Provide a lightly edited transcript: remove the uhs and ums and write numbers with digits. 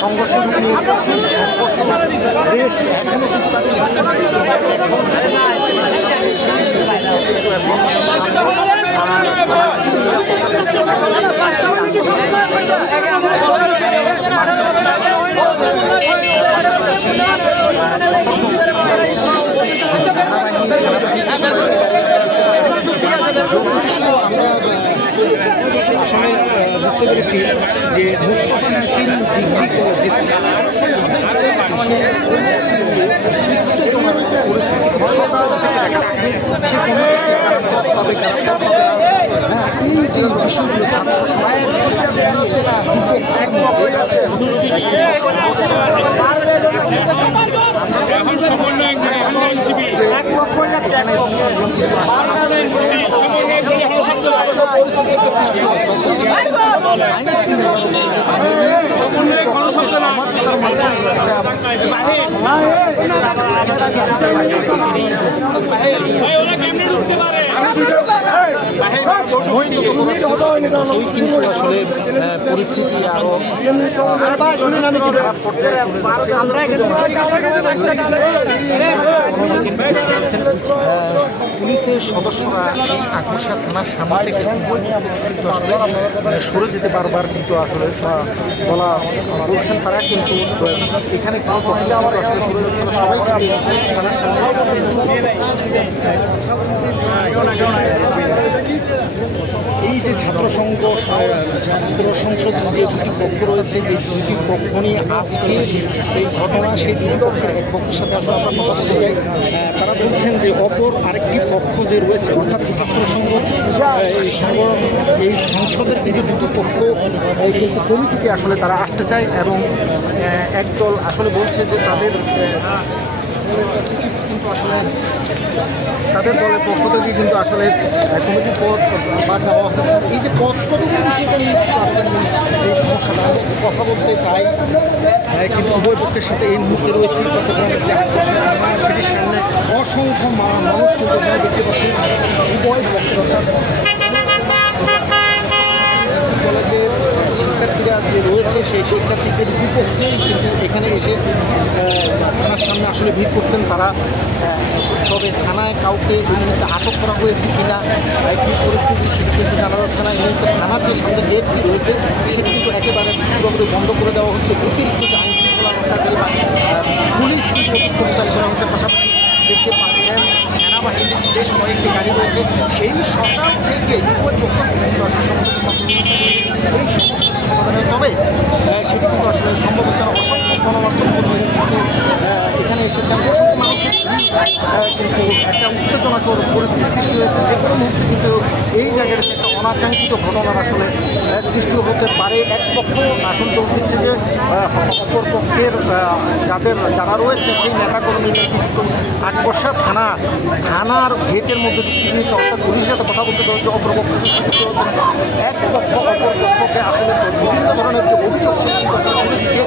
সংঘর্ষ আসলে বুঝতে পেরেছি যে মুস্তফা নকিম ডিগ্রি কলেজের এই যে বিষয়গুলো ছাত্র পরিস্থিতি আরো পুলিশের সদস্যরা এই আকর্ষা থানার সামনে থেকে কিন্তু আসলে সরে যেতে বারবার কিন্তু আসলে বলা বলছেন তারা, কিন্তু এখানে আসলে সরে যাচ্ছে না, সবাই থানার সামনে এই যে ছাত্র সংসদ যে দুটি পক্ষ রয়েছে, যে দুটি পক্ষ নিয়ে আজকে এই ঘটনা, সেই দুটি পক্ষের এক পক্ষের সাথে আসলে আমরা কথা বলতে চাই। তারা বলছেন যে অপর আরেকটি পক্ষ যে রয়েছে, অর্থাৎ ছাত্র এই সংসদের দিকে দুটি পক্ষ কিন্তু কমিটিতে আসলে তারা আসতে চায়, এবং একদল আসলে বলছে যে তাদের কিন্তু আসলে তাদের দলের পক্ষ থেকে কিন্তু আসলে কমিটির পদ বা যাওয়া হচ্ছে। এই যে পদ এই সমস্যাটা কথা বলতে চাই, কিন্তু উভয় পক্ষের সাথে এই মুহূর্তে রয়েছে চট্টগ্রামের যে সেটির সামনে অসংখ্য মানুষ কিন্তু দেখতে পাচ্ছি উভয় পক্ষের, অর্থাৎ কলেজের শিক্ষার্থীরা যে রয়েছে সেই শিক্ষার্থীদের বিপক্ষেই কিন্তু এখানে এসে থানার সামনে আসলে ভিড় করছেন তারা। তবে থানায় কাউকে এই মুহূর্তে আটক করা হয়েছে কিনা, কী পরিস্থিতি সেটা কিন্তু জানা যাচ্ছে না। এই মুহূর্তে থানার যে সামনে গেটটি রয়েছে সেটি কিন্তু একেবারে পুরোপুরি বন্ধ করে দেওয়া হচ্ছে। অতিরিক্ত যে আইন শৃঙ্খলা রক্ষাকারী বা পুলিশ কিন্তু মোতায়েন করা হচ্ছে। পাশাপাশি দেখতে পাচ্ছেন সেনাবাহিনীর বেশ কয়েকটি গাড়ি রয়েছে। সেই সকাল থেকে তবে সেটি কিন্তু আসলে সম্ভব হচ্ছে না। অসংখ্য গণমাধ্যম কর্মী এখানে এসেছেন, অসংখ্য মানুষের কিন্তু একটা উত্তেজনাকর পরিস্থিতি সৃষ্টি হয়েছে। যে কোনো মুহূর্তে কিন্তু এই জায়গাটা একটা অনাকাঙ্ক্ষিত ঘটনার আসলে সৃষ্টি হতে পারে। এক পক্ষ আসলে দোষ দিচ্ছে যে অপর পক্ষের যারা রয়েছে সেই নেতাকর্মীদের কিন্তু আকবর্ষা থানার গেটের মধ্যে ঢুকতে দিয়েছে, অর্থাৎ পুলিশের সাথে কথা বলতে দেওয়া হচ্ছে। অপর পক্ষ শিক্ষিত হচ্ছে এক পক্ষ অপর পক্ষকে আসলে বিভিন্ন ধরনের যে অভিযোগ সেটা কিন্তু দিচ্ছে।